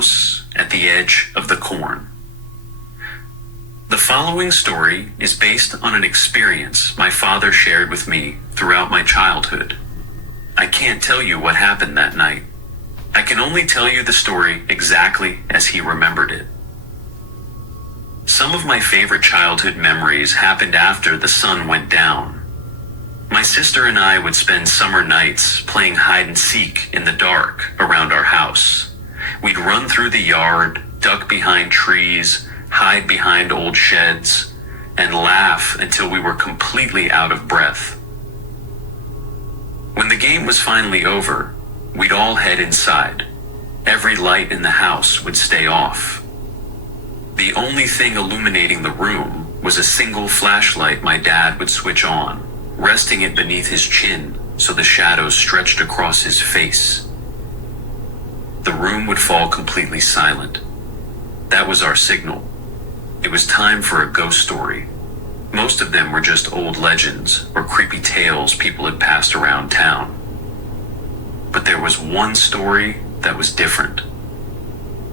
Farmhouse at the Edge of the Corn. The following story is based on an experience my father shared with me throughout my childhood. I can't tell you what happened that night. I can only tell you the story exactly as he remembered it. Some of my favorite childhood memories happened after the sun went down. My sister and I would spend summer nights playing hide and seek in the dark around our house. We'd run through the yard, duck behind trees, hide behind old sheds, and laugh until we were completely out of breath. When the game was finally over, we'd all head inside. Every light in the house would stay off. The only thing illuminating the room was a single flashlight my dad would switch on, resting it beneath his chin so the shadows stretched across his face. The room would fall completely silent. That was our signal. It was time for a ghost story. Most of them were just old legends or creepy tales people had passed around town. But there was one story that was different.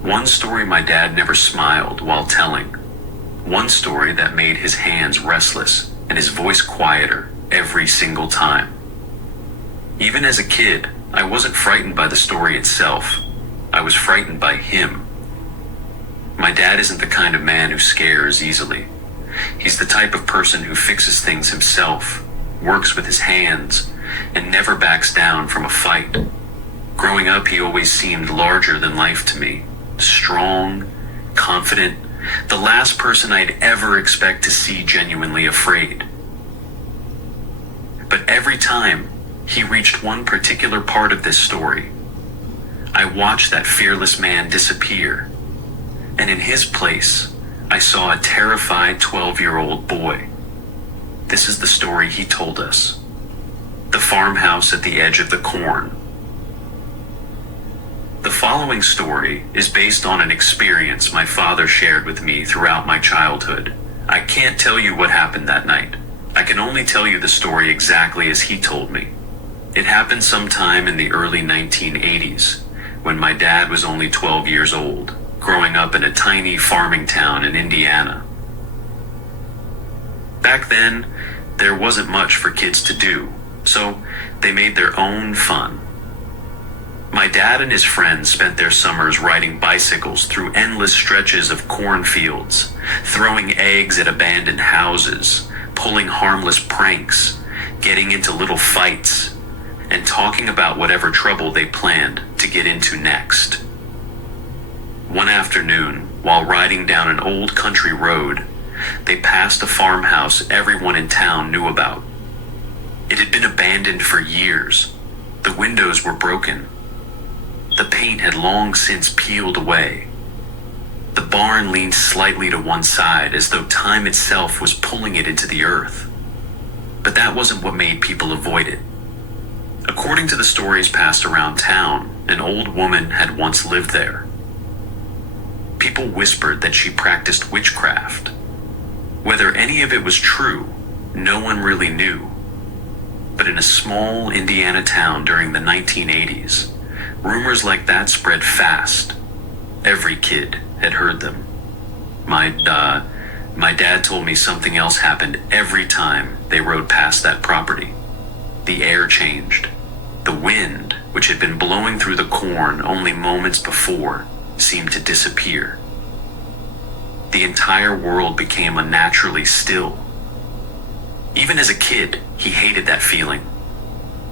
One story my dad never smiled while telling. One story that made his hands restless and his voice quieter every single time. Even as a kid, I wasn't frightened by the story itself. I was frightened by him. My dad isn't the kind of man who scares easily. He's the type of person who fixes things himself, works with his hands, and never backs down from a fight. Growing up, he always seemed larger than life to me. Strong, confident, the last person I'd ever expect to see genuinely afraid. But every time he reached one particular part of this story, I watched that fearless man disappear, and in his place, I saw a terrified 12-year-old boy. This is the story he told us. The Farmhouse at the Edge of the Corn. The following story is based on an experience my father shared with me throughout my childhood. I can't tell you what happened that night. I can only tell you the story exactly as he told me. It happened sometime in the early 1980s, when my dad was only 12 years old, growing up in a tiny farming town in Indiana. Back then, there wasn't much for kids to do, so they made their own fun. My dad and his friends spent their summers riding bicycles through endless stretches of cornfields, throwing eggs at abandoned houses, pulling harmless pranks, getting into little fights, and talking about whatever trouble they planned to get into next. One afternoon, while riding down an old country road, they passed a farmhouse everyone in town knew about. It had been abandoned for years. The windows were broken. The paint had long since peeled away. The barn leaned slightly to one side as though time itself was pulling it into the earth. But that wasn't what made people avoid it. According to the stories passed around town, an old woman had once lived there. People whispered that she practiced witchcraft. Whether any of it was true, no one really knew. But in a small Indiana town during the 1980s, rumors like that spread fast. Every kid had heard them. My dad told me something else happened every time they rode past that property. The air changed. The wind, which had been blowing through the corn only moments before, seemed to disappear. The entire world became unnaturally still. Even as a kid, he hated that feeling.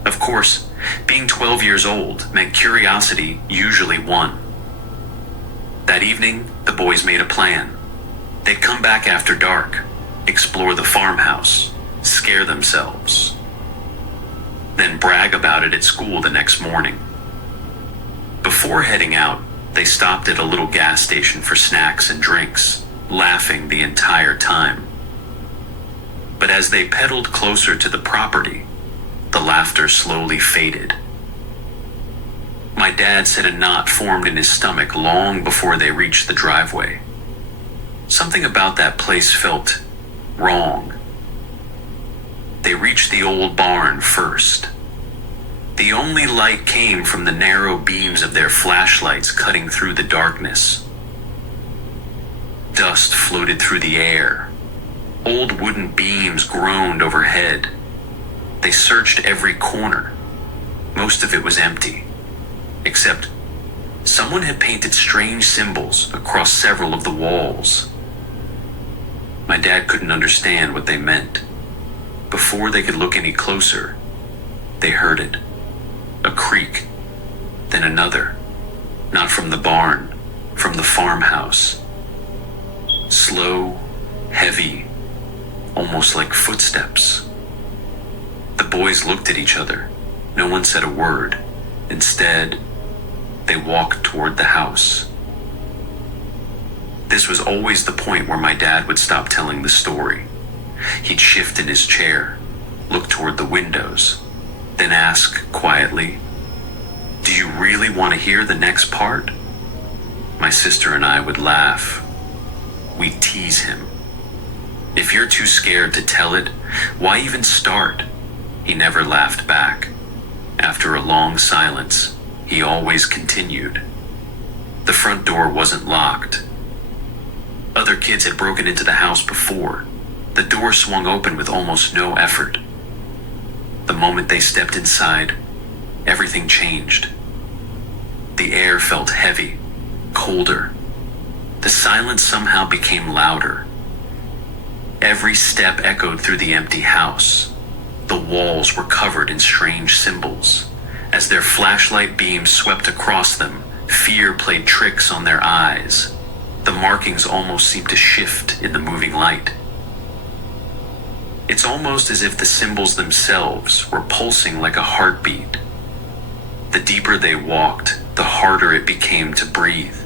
Of course, being 12 years old meant curiosity usually won. That evening, the boys made a plan. They'd come back after dark, explore the farmhouse, scare themselves, then brag about it at school the next morning. Before heading out, they stopped at a little gas station for snacks and drinks, laughing the entire time. But as they pedaled closer to the property, the laughter slowly faded. My dad said a knot formed in his stomach long before they reached the driveway. Something about that place felt wrong. They reached the old barn first. The only light came from the narrow beams of their flashlights cutting through the darkness. Dust floated through the air. Old wooden beams groaned overhead. They searched every corner. Most of it was empty, except someone had painted strange symbols across several of the walls. My dad couldn't understand what they meant. Before they could look any closer, they heard it. A creak, then another, not from the barn, from the farmhouse. Slow, heavy, almost like footsteps. The boys looked at each other. No one said a word. Instead, they walked toward the house. This was always the point where my dad would stop telling the story. He'd shift in his chair, look toward the windows, then ask quietly, "Do you really want to hear the next part?" My sister and I would laugh. We'd tease him. "If you're too scared to tell it, why even start?" He never laughed back. After a long silence, he always continued. The front door wasn't locked. Other kids had broken into the house before. The door swung open with almost no effort. The moment they stepped inside, everything changed. The air felt heavy, colder. The silence somehow became louder. Every step echoed through the empty house. The walls were covered in strange symbols. As their flashlight beams swept across them, fear played tricks on their eyes. The markings almost seemed to shift in the moving light. It's almost as if the symbols themselves were pulsing like a heartbeat. The deeper they walked, the harder it became to breathe.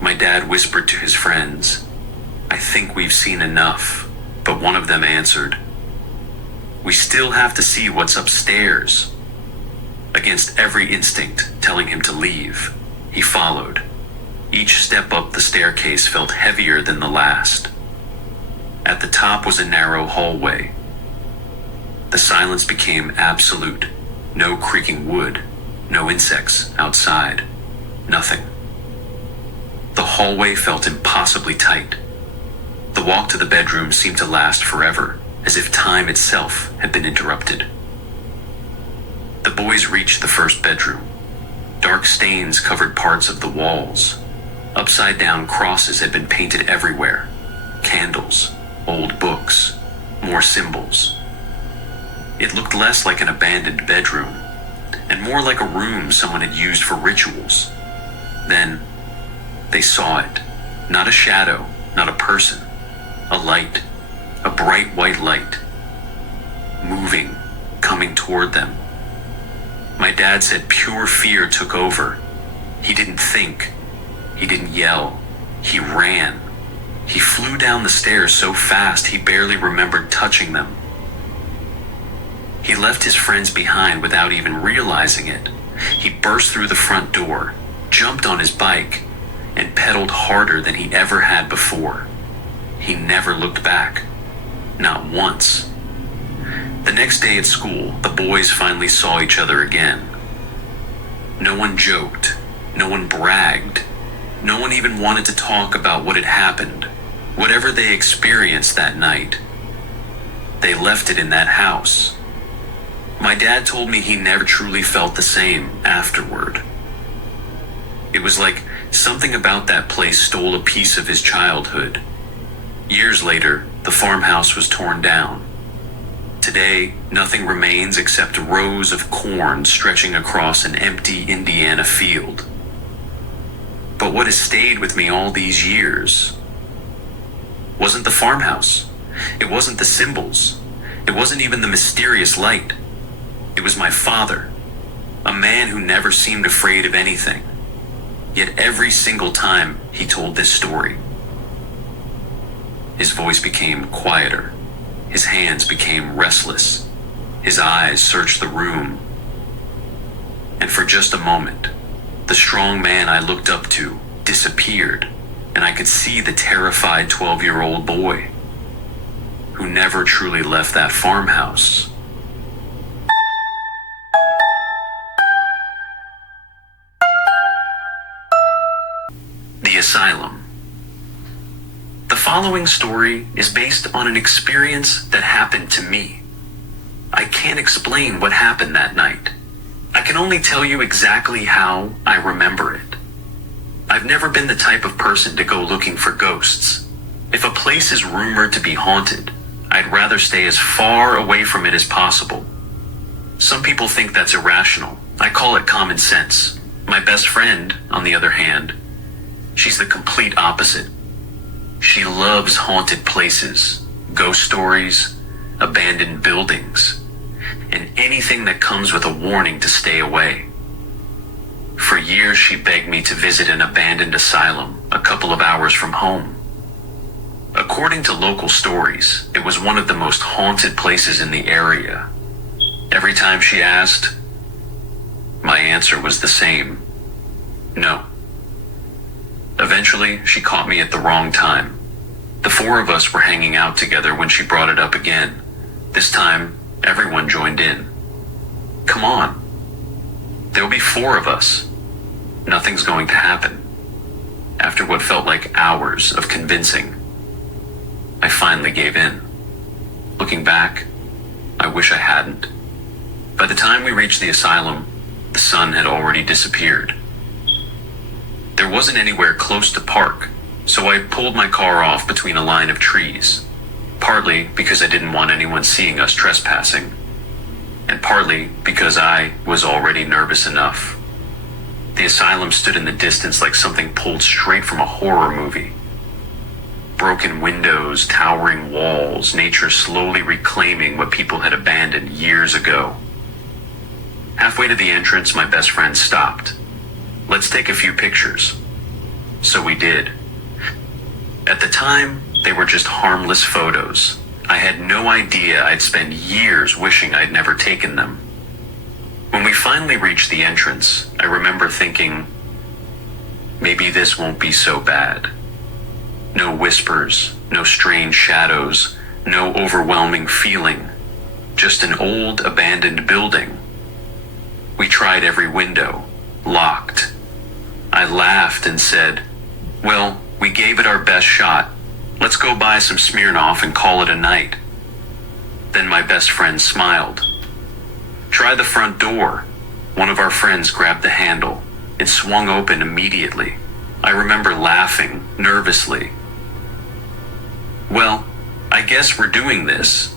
My dad whispered to his friends, "I think we've seen enough," but one of them answered, "We still have to see what's upstairs." Against every instinct telling him to leave, he followed. Each step up the staircase felt heavier than the last. At the top was a narrow hallway. The silence became absolute. No creaking wood, no insects outside, nothing. The hallway felt impossibly tight. The walk to the bedroom seemed to last forever, as if time itself had been interrupted. The boys reached the first bedroom. Dark stains covered parts of the walls. Upside-down crosses had been painted everywhere. Candles, old books, more symbols. It looked less like an abandoned bedroom, and more like a room someone had used for rituals. Then, they saw it. Not a shadow, not a person. A light, a bright white light. Moving, coming toward them. My dad said pure fear took over. He didn't think. He didn't yell. He ran. He flew down the stairs so fast he barely remembered touching them. He left his friends behind without even realizing it. He burst through the front door, jumped on his bike, and pedaled harder than he ever had before. He never looked back. Not once. The next day at school, the boys finally saw each other again. No one joked. No one bragged. No one even wanted to talk about what had happened, whatever they experienced that night. They left it in that house. My dad told me he never truly felt the same afterward. It was like something about that place stole a piece of his childhood. Years later, the farmhouse was torn down. Today, nothing remains except rows of corn stretching across an empty Indiana field. But what has stayed with me all these years wasn't the farmhouse. It wasn't the symbols. It wasn't even the mysterious light. It was my father, a man who never seemed afraid of anything. Yet every single time he told this story, his voice became quieter. His hands became restless. His eyes searched the room. And for just a moment, the strong man I looked up to disappeared, and I could see the terrified 12-year-old boy who never truly left that farmhouse. asylum. The following story is based on an experience that happened to me. I can't explain what happened that night. I can only tell you exactly how I remember it. I've never been the type of person to go looking for ghosts. If a place is rumored to be haunted, I'd rather stay as far away from it as possible. Some people think that's irrational. I call it common sense. My best friend, on the other hand, she's the complete opposite. She loves haunted places, ghost stories, abandoned buildings, and anything that comes with a warning to stay away. For years, she begged me to visit an abandoned asylum a couple of hours from home. According to local stories, it was one of the most haunted places in the area. Every time she asked, my answer was the same: no. Eventually, she caught me at the wrong time. The four of us were hanging out together when she brought it up again. This time, everyone joined in. Come on. There'll be four of us. Nothing's going to happen. After what felt like hours of convincing, I finally gave in. Looking back, I wish I hadn't. By the time we reached the asylum, the sun had already disappeared. There wasn't anywhere close to park, so I pulled my car off between a line of trees, partly because I didn't want anyone seeing us trespassing, and partly because I was already nervous enough. The asylum stood in the distance like something pulled straight from a horror movie. Broken windows, towering walls, nature slowly reclaiming what people had abandoned years ago. Halfway to the entrance, my best friend stopped. Let's take a few pictures. So we did. At the time, they were just harmless photos. I had no idea I'd spend years wishing I'd never taken them. When we finally reached the entrance, I remember thinking, maybe this won't be so bad. No whispers, no strange shadows, no overwhelming feeling. Just an old, abandoned building. We tried every window, locked. I laughed and said, well, we gave it our best shot. Let's go buy some Smirnoff and call it a night. Then my best friend smiled. Try the front door. One of our friends grabbed the handle. It swung open immediately. I remember laughing, nervously. Well, I guess we're doing this.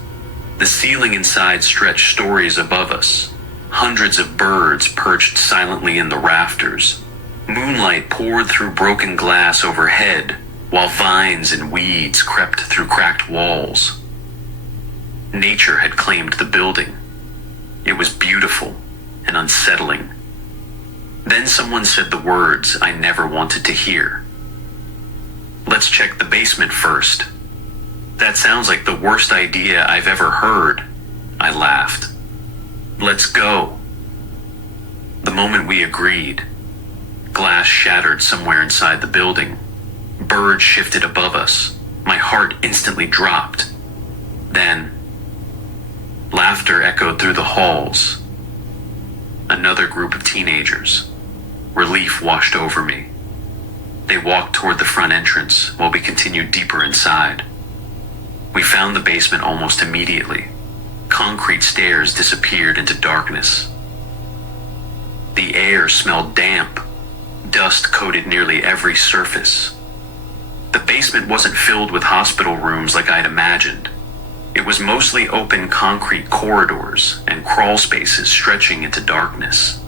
The ceiling inside stretched stories above us. Hundreds of birds perched silently in the rafters. Moonlight poured through broken glass overhead, while vines and weeds crept through cracked walls. Nature had claimed the building. It was beautiful and unsettling. Then someone said the words I never wanted to hear. Let's check the basement first. That sounds like the worst idea I've ever heard. I laughed. Let's go. The moment we agreed, glass shattered somewhere inside the building. Birds shifted above us. My heart instantly dropped. Then, laughter echoed through the halls. Another group of teenagers. Relief washed over me. They walked toward the front entrance while we continued deeper inside. We found the basement almost immediately. Concrete stairs disappeared into darkness. The air smelled damp. Dust coated nearly every surface. The basement wasn't filled with hospital rooms like I'd imagined. It was mostly open concrete corridors and crawl spaces stretching into darkness.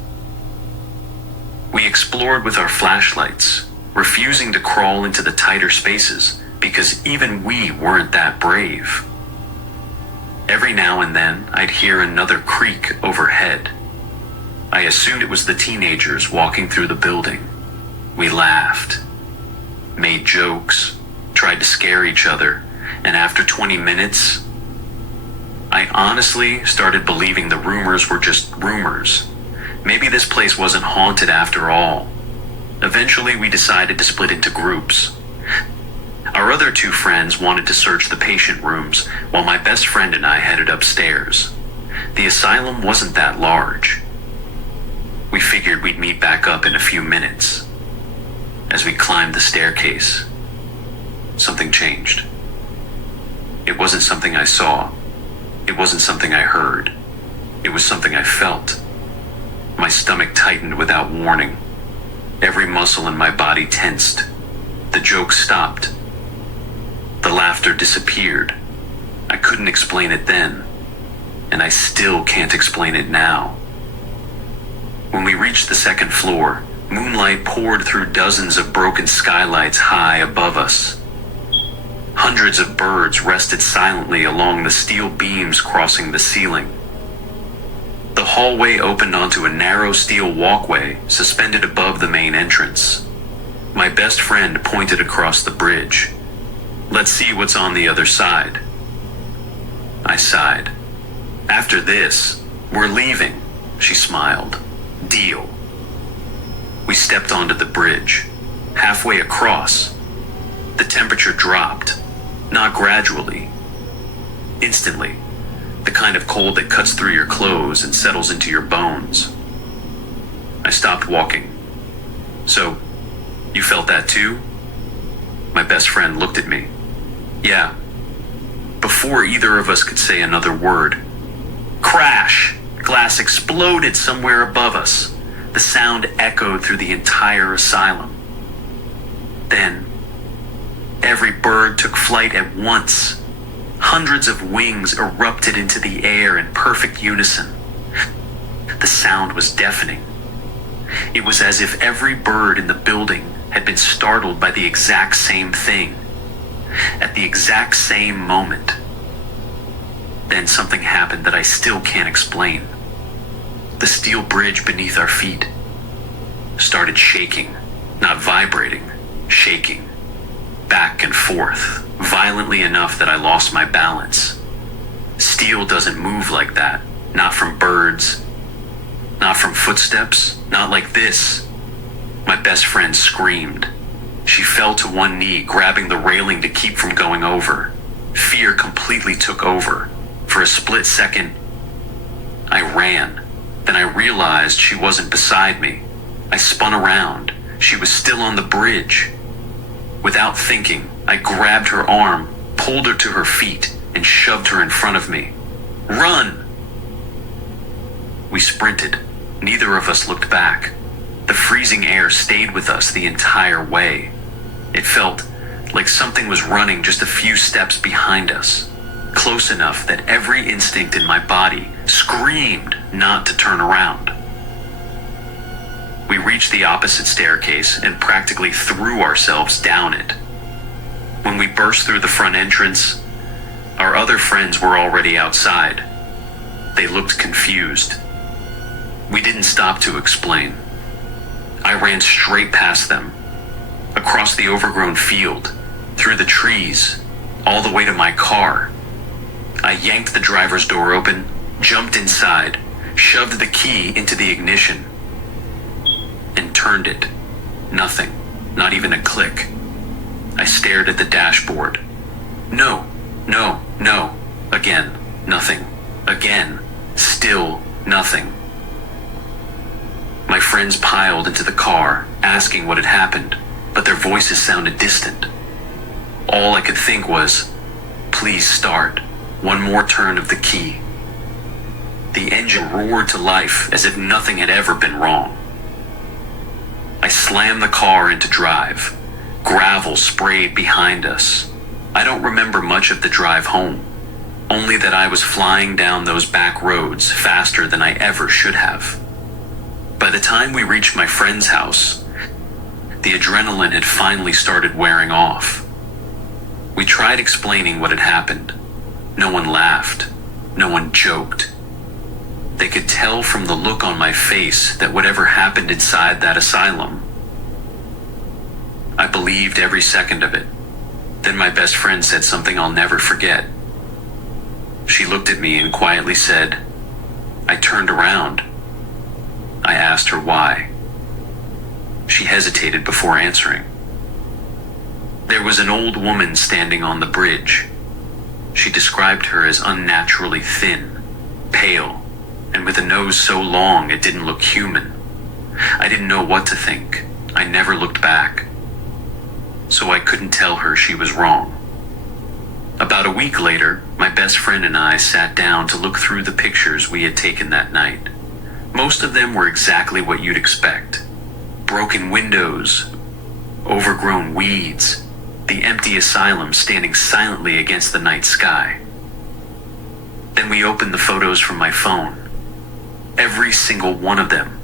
We explored with our flashlights, refusing to crawl into the tighter spaces because even we weren't that brave. Every now and then, I'd hear another creak overhead. I assumed it was the teenagers walking through the building. We laughed, made jokes, tried to scare each other, and after 20 minutes, I honestly started believing the rumors were just rumors. Maybe this place wasn't haunted after all. Eventually, we decided to split into groups. Our other two friends wanted to search the patient rooms, while my best friend and I headed upstairs. The asylum wasn't that large. We figured we'd meet back up in a few minutes. As we climbed the staircase, something changed. It wasn't something I saw. It wasn't something I heard. It was something I felt. My stomach tightened without warning. Every muscle in my body tensed. The joke stopped. The laughter disappeared. I couldn't explain it then, and I still can't explain it now. When we reached the second floor, moonlight poured through dozens of broken skylights high above us. Hundreds of birds rested silently along the steel beams crossing the ceiling. The hallway opened onto a narrow steel walkway suspended above the main entrance. My best friend pointed across the bridge. "Let's see what's on the other side." I sighed. "After this, we're leaving," she smiled. "Deal." We stepped onto the bridge. Halfway across, the temperature dropped, not gradually. Instantly, the kind of cold that cuts through your clothes and settles into your bones. I stopped walking. "So, you felt that too?" My best friend looked at me. "Yeah." Before either of us could say another word, crash! Glass exploded somewhere above us. The sound echoed through the entire asylum. Then, every bird took flight at once. Hundreds of wings erupted into the air in perfect unison. The sound was deafening. It was as if every bird in the building had been startled by the exact same thing, at the exact same moment. Then something happened that I still can't explain. The steel bridge beneath our feet started shaking, not vibrating, shaking, back and forth, violently enough that I lost my balance. Steel doesn't move like that, not from birds, not from footsteps, not like this. My best friend screamed. She fell to one knee, grabbing the railing to keep from going over. Fear completely took over. For a split second, I ran. Then I realized she wasn't beside me. I spun around. She was still on the bridge. Without thinking, I grabbed her arm, pulled her to her feet, and shoved her in front of me. "Run!" We sprinted. Neither of us looked back. The freezing air stayed with us the entire way. It felt like something was running just a few steps behind us, close enough that every instinct in my body screamed not to turn around. We reached the opposite staircase and practically threw ourselves down it. When we burst through the front entrance, our other friends were already outside. They looked confused. We didn't stop to explain. I ran straight past them, across the overgrown field, through the trees, all the way to my car. I yanked the driver's door open, jumped inside, shoved the key into the ignition, and turned it. Nothing, not even a click. I stared at the dashboard. No, no, no. Again, nothing. Again, still nothing. My friends piled into the car, asking what had happened, but their voices sounded distant. All I could think was, "Please start." One more turn of the key. The engine roared to life as if nothing had ever been wrong. I slammed the car into drive. Gravel sprayed behind us. I don't remember much of the drive home, only that I was flying down those back roads faster than I ever should have. By the time we reached my friend's house, the adrenaline had finally started wearing off. We tried explaining what had happened. No one laughed. No one joked. They could tell from the look on my face that whatever happened inside that asylum, I believed every second of it. Then my best friend said something I'll never forget. She looked at me and quietly said, "I turned around." I asked her why. She hesitated before answering. There was an old woman standing on the bridge. She described her as unnaturally thin, pale, and with a nose so long it didn't look human. I didn't know what to think. I never looked back. so I couldn't tell her she was wrong. About a week later, my best friend and I sat down to look through the pictures we had taken that night. Most of them were exactly what you'd expect. Broken windows, overgrown weeds, the empty asylum standing silently against the night sky. Then we opened the photos from my phone. Every single one of them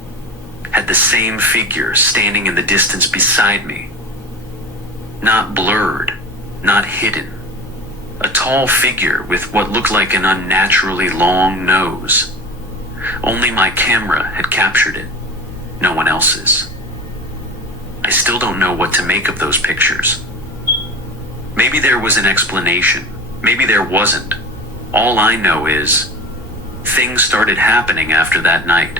had the same figure standing in the distance beside me. Not blurred, not hidden. A tall figure with what looked like an unnaturally long nose. Only my camera had captured it, no one else's. I still don't know what to make of those pictures. Maybe there was an explanation, maybe there wasn't. All I know is, things started happening after that night.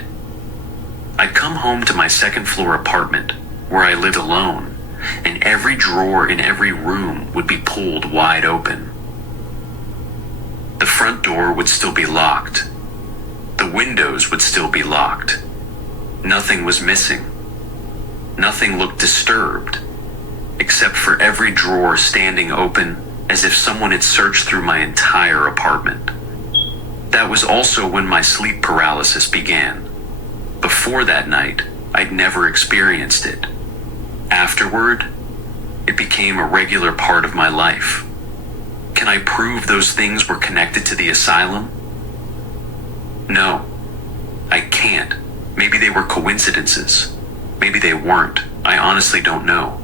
I'd come home to my second-floor apartment, where I lived alone, and every drawer in every room would be pulled wide open. The front door would still be locked. The windows would still be locked. Nothing was missing. Nothing looked disturbed, except for every drawer standing open as if someone had searched through my entire apartment. That was also when my sleep paralysis began. Before that night, I'd never experienced it. Afterward, it became a regular part of my life. Can I prove those things were connected to the asylum? No, I can't. Maybe they were coincidences. Maybe they weren't. I honestly don't know.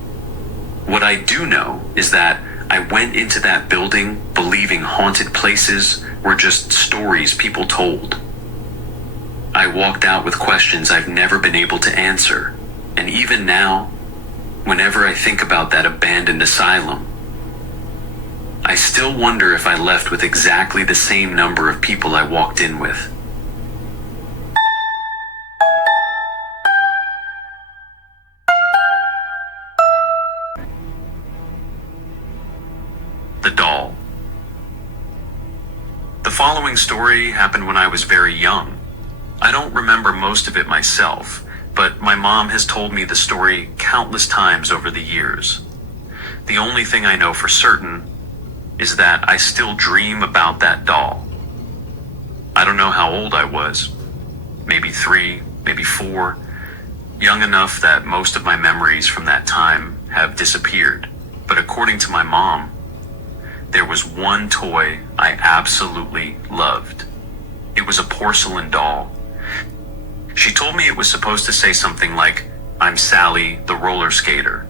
What I do know is that I went into that building believing haunted places were just stories people told. I walked out with questions I've never been able to answer, and even now, whenever I think about that abandoned asylum, I still wonder if I left with exactly the same number of people I walked in with. The doll. The following story happened when I was very young. I don't remember most of it myself, but my mom has told me the story countless times over the years. The only thing I know for certain is that I still dream about that doll. I don't know how old I was. Maybe 3, maybe 4. Young enough that most of my memories from that time have disappeared. But according to my mom, there was one toy I absolutely loved. It was a porcelain doll. She told me it was supposed to say something like, "I'm Sally, the roller skater."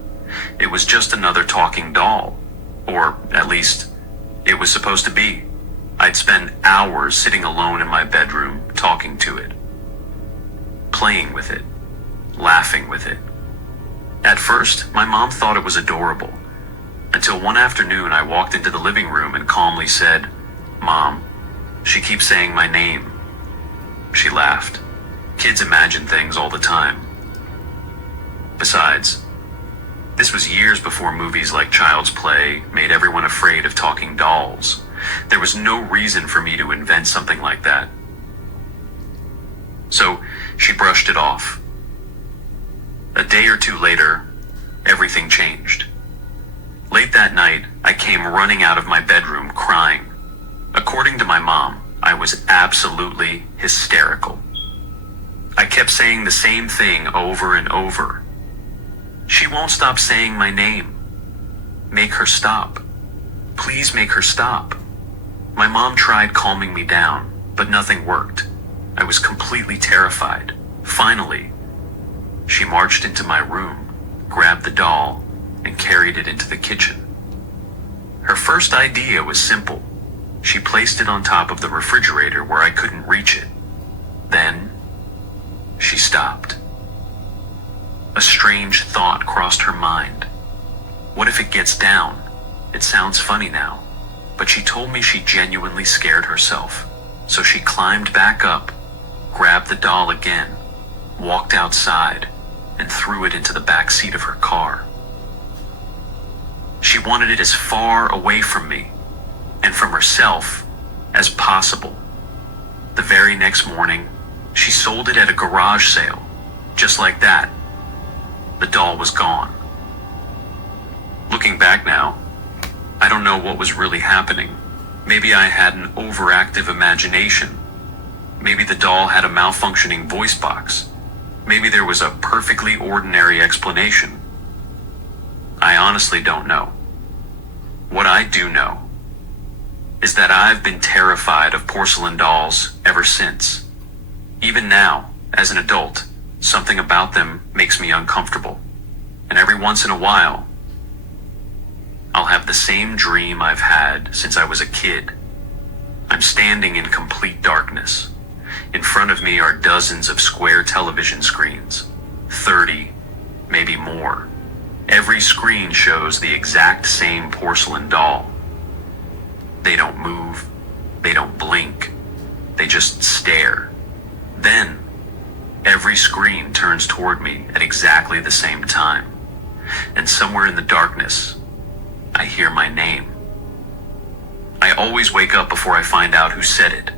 It was just another talking doll. Or, at least, it was supposed to be. I'd spend hours sitting alone in my bedroom talking to it, playing with it, laughing with it. At first, my mom thought it was adorable, until one afternoon I walked into the living room and calmly said, "Mom, she keeps saying my name." She laughed. Kids imagine things all the time. Besides, this was years before movies like Child's Play made everyone afraid of talking dolls. There was no reason for me to invent something like that. So she brushed it off. A day or two later, everything changed. Late that night, I came running out of my bedroom crying. According to my mom, I was absolutely hysterical. I kept saying the same thing over and over. "She won't stop saying my name. Make her stop. Please make her stop." My mom tried calming me down, but nothing worked. I was completely terrified. Finally, she marched into my room, grabbed the doll, and carried it into the kitchen. Her first idea was simple. She placed it on top of the refrigerator where I couldn't reach it. Then, she stopped. A strange thought crossed her mind. What if it gets down? It sounds funny now, but she told me she genuinely scared herself. So she climbed back up, grabbed the doll again, walked outside, and threw it into the back seat of her car. She wanted it as far away from me, and from herself, as possible. The very next morning, she sold it at a garage sale. Just like that, the doll was gone. Looking back now, I don't know what was really happening. Maybe I had an overactive imagination. Maybe the doll had a malfunctioning voice box. Maybe there was a perfectly ordinary explanation. I honestly don't know. What I do know is that I've been terrified of porcelain dolls ever since. Even now, as an adult, something about them makes me uncomfortable. And every once in a while, I'll have the same dream I've had since I was a kid. I'm standing in complete darkness. In front of me are dozens of square television screens, 30, maybe more. Every screen shows the exact same porcelain doll. They don't move, they don't blink, they just stare. Then, every screen turns toward me at exactly the same time. And somewhere in the darkness, I hear my name. I always wake up before I find out who said it.